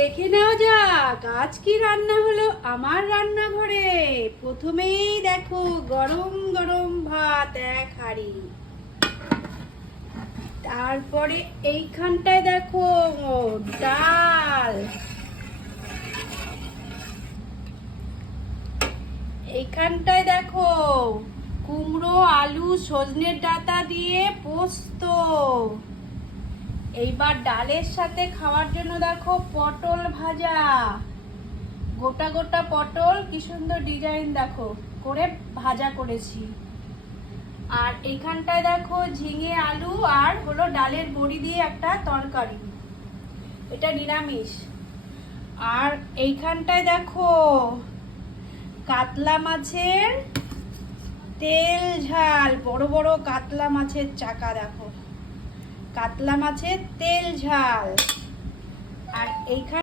দেখে নেওয়া যাক আজ কি রান্না হলো আমার রান্নাঘরে। প্রথমেই দেখো গরম গরম ভাত এক হাঁড়ি, তারপরে এইখানটায় দেখো ডাল, এইখানটায় দেখো কুমড়ো আলু সজনের ডাঁটা দিয়ে পোস্ত। এইবার ডালের সাথে খাওয়ার জন্য দেখো পটল ভাজা, গোটা গোটা পটল কি সুন্দর ডিজাইন দেখো করে ভাজা করেছি। আর এইখানটায় দেখো ঝিঙে আলু আর হলো ডালের বড়ি দিয়ে একটা তরকারি, এটা নিরামিষ। আর এইখানটায় দেখো কাতলা মাছের তেল ঝাল, বড় বড় কাতলা মাছের চাকা দেখো, কাতলা মাছের তেল ঝাল। আর এইখানে